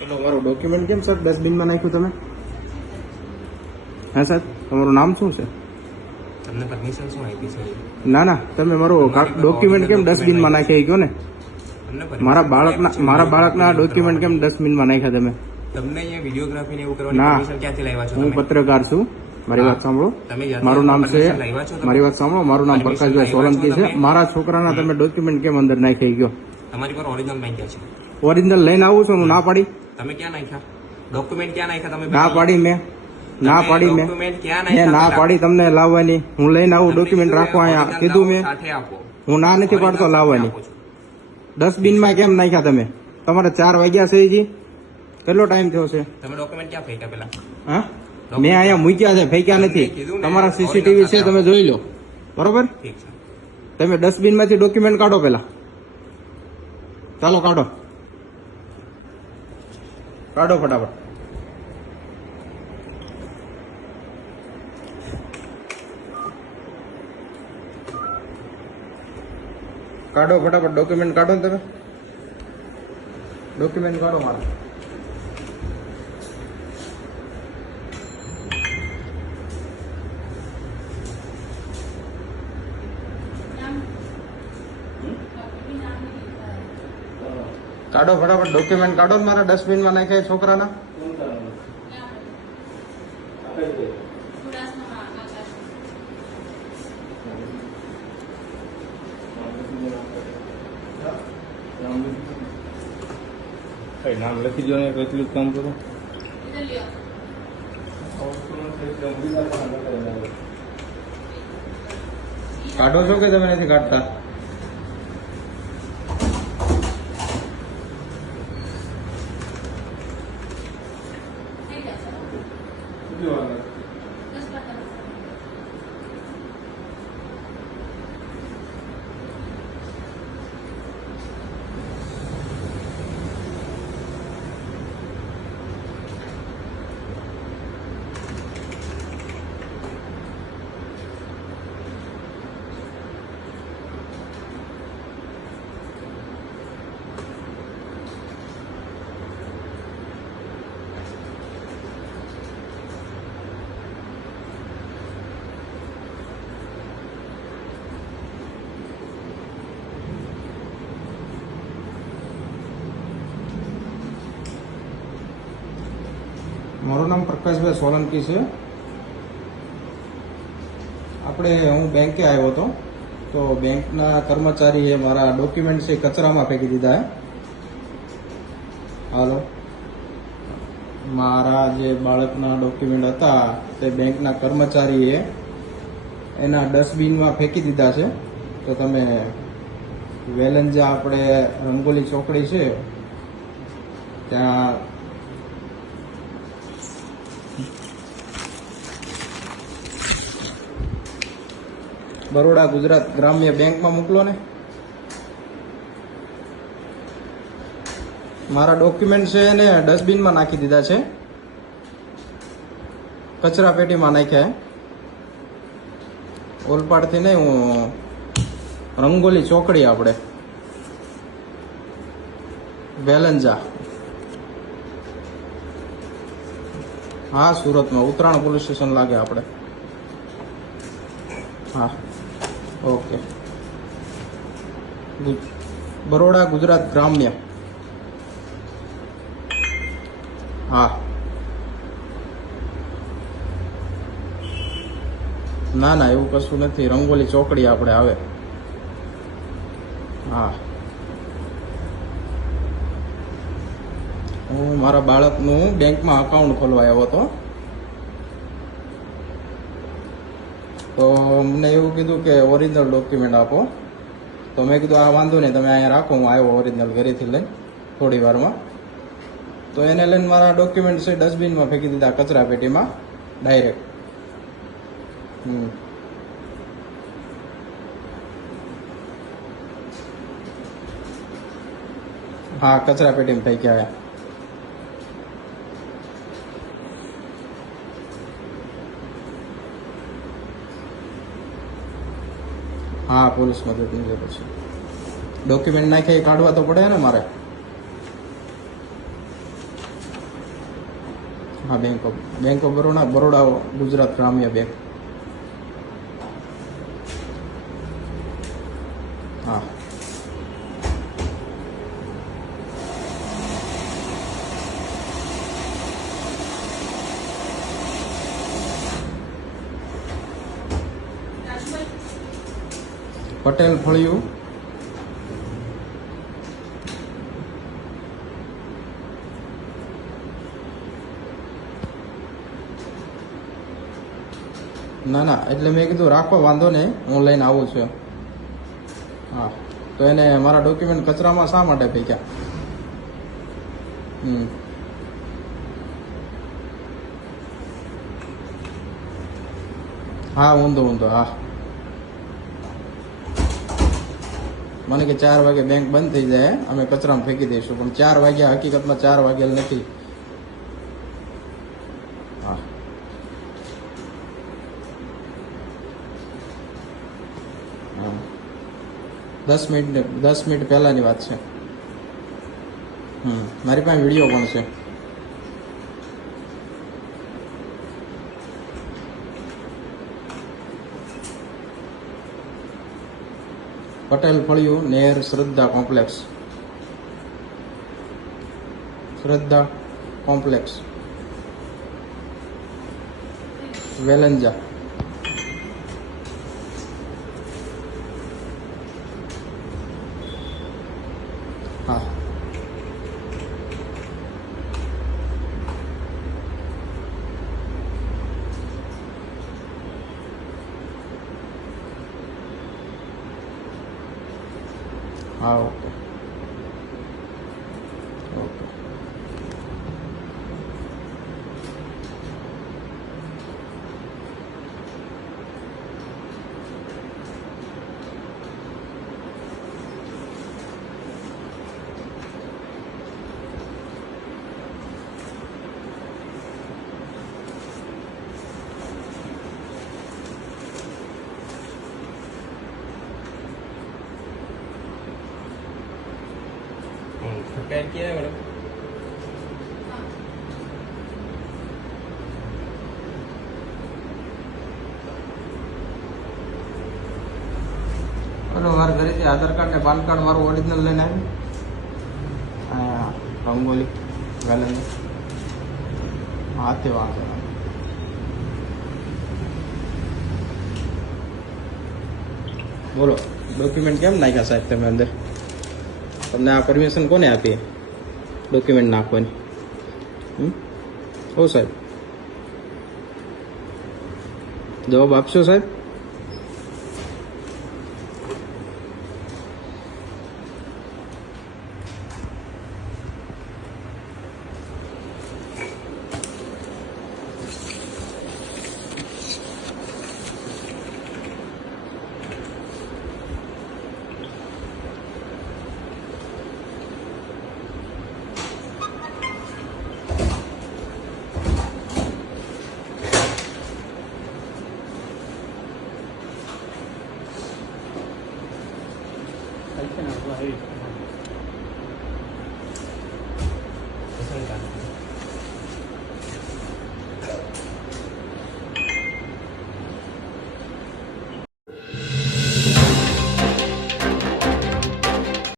પેલો મારો ડોક્યુમેન્ટ કેમ સર ડસ્ટબિનમાં નાખ્યું તમે? હા સર, તમારું નામ શું છે? તમને પરમિશન શું આપી છે? ના ના, તમે મારો ડોક્યુમેન્ટ કેમ ડસ્ટબિનમાં નાખ્યા એ કહો ને. મારા બાળકના ડોક્યુમેન્ટ કેમ ડસ્ટબિનમાં નાખ્યા તમે? તમને અહીંયા વિડીયોગ્રાફી ને એવું કરવાની પરમિશન ક્યાંથી લાવ્યા છો? હું પત્રકાર છું, મારી વાત સાંભળો. મારું નામ છે, મારી વાત સાંભળો, મારું નામ પ્રકાશભાઈ સોલંકી છે. મારા છોકરાના તમે ડોક્યુમેન્ટ કેમ અંદર નાખી ગયો? તમારી પર ઓરિજિનલ નાખ્યા છે. ઓરિજિનલ લઈને આવું છું, હું ના પાડી. તમે ક્યાં નાખ્યા ડોક્યુમેન્ટ? ક્યાં નાખ્યા તમે? ના પાડી મેં, ના પાડી મેં, ના પાડી તમને લાવવાની. હું લઈને આવું ડોક્યુમેન્ટ રાખવા અહીંયા કીધું મેં. હું ના નથી પાડતો લાવવાની. ડસ્ટબિનમાં કેમ નાખ્યા તમે? તમારે 4 વાગ્યા છે જી, કેટલો ટાઈમ થયો છે? તમે ડોક્યુમેન્ટ ક્યાં ફેંક્યા પેલા? હા, મેં અહીંયા મૂક્યા છે, ફેંક્યા નથી. તમારા સીસીટીવી છે, તમે જોઈ લો. બરોબર, તમે ડસ્ટબિનમાંથી ડોક્યુમેન્ટ કાઢો પેલા. ચાલો કાઢો, કાઢો ફટાફટ. કાઢો ફટાફટ, ડોક્યુમેન્ટ કાઢો ને તમે. ડોક્યુમેન્ટ કાઢો મારા. કાઢો ફટાફટ, ડોક્યુમેન્ટ કાઢો ને મારા ડસ્ટબિનમાં નાખ્યા છોકરાના. નામ લખી દો ને, એટલું જ કામ કરો. કાઢો છો કે તમે નથી કાઢતા? મારું નામ પ્રકાશભાઈ સોલંકી છે. હું બેંકે આવ્યો હતો, તો બેંકના કર્મચારીએ મારા ડોક્યુમેન્ટ છે કચરામાં ફેંકી દીધા. હાલો, મારા જે બાળકના ડોક્યુમેન્ટ હતા તે બેંકના કર્મચારીએ એના ડસ્ટબિનમાં ફેંકી દીધા છે. તો તમે વેલંજા આપણે રંગોલી ચોકડી છે ત્યાં બરોડા ગુજરાત ગ્રામ્ય બેંકમાં મોકલો ને. મારા ડોક્યુમેન્ટ છે એને ડસ્ટબિનમાં નાખી દીધા છે, કચરા પેટીમાં નાખ્યા. ઓલપાડથી નહીં, હું રંગોલી ચોકડી આપણે વેલંજા. હા, સુરતમાં ઉત્તરાયણ પોલીસ સ્ટેશન લાગે આપણે. હા, ઓકે. બરોડા ગુજરાત ગ્રામ્ય. હા, ના ના એવું કશું નથી, રંગોલી ચોકડી આપણે આવે. હા, હું મારા બાળકનું બેંકમાં અકાઉન્ટ ખોલવા આવ્યો હતો, તો મને એવું કીધું કે ઓરિજિનલ ડોક્યુમેન્ટ આપો. તો મેં કીધું આ વાંધો નહીં, તમે અહીંયા રાખો, હું આવ્યો ઓરિજિનલ ઘરેથી લઈને થોડી વારમાં. તો એને લઈને મારા ડોક્યુમેન્ટ છે ડસ્ટબિનમાં ફેંકી દીધા, કચરા પેટીમાં ડાયરેક્ટ. હા, કચરા પેટીમાં ફેંક્યા. હા, પોલીસ મદદ નહીં લે. પછી ડોક્યુમેન્ટ નાખ્યા એ કાઢવા તો પડે ને મારે. હા બેંક ઓફ બરોડા ગુજરાત ગ્રામ્ય બેંક. હા પટેલ ફળિયું ના એટલે મેં કીધું રાખો વાંધો નહીં, હું લઈને આવું છું. હા તો એને મારા ડોક્યુમેન્ટ કચરામાં શા માટે ફેંક્યા? હા ઊંધો હા. મને કે 4 વાગે બેંક બંધ થઈ જાય, અમે કચરામાં ફેંકી દઈશું, પણ 4 વાગ્યા હકીકતમાં 4 વાગેલ નથી. હા 10 મિનિટ પહેલાની વાત છે. મારી પાસે વિડીયો પણ છે. પટેલ ફળિયું નેર શ્રદ્ધા કોમ્પ્લેક્સ વેલંજા. હા હા ઓકે. पैन किया है मैडम? હલો, મારા ઘરેથી આધાર કાર્ડ ને પાન કાર્ડ મારું ઓરિજિનલ લઈને આવી. રંગોલી વેલન હાથે વાંચે. બોલો, ડોક્યુમેન્ટ કેમ નાખ્યા સાહેબ તમે અંદર? તમને આ પરમિશન કોને આપી ડોક્યુમેન્ટ નાખવાની? ઓ સાહેબ, જવાબ આપશો સાહેબ?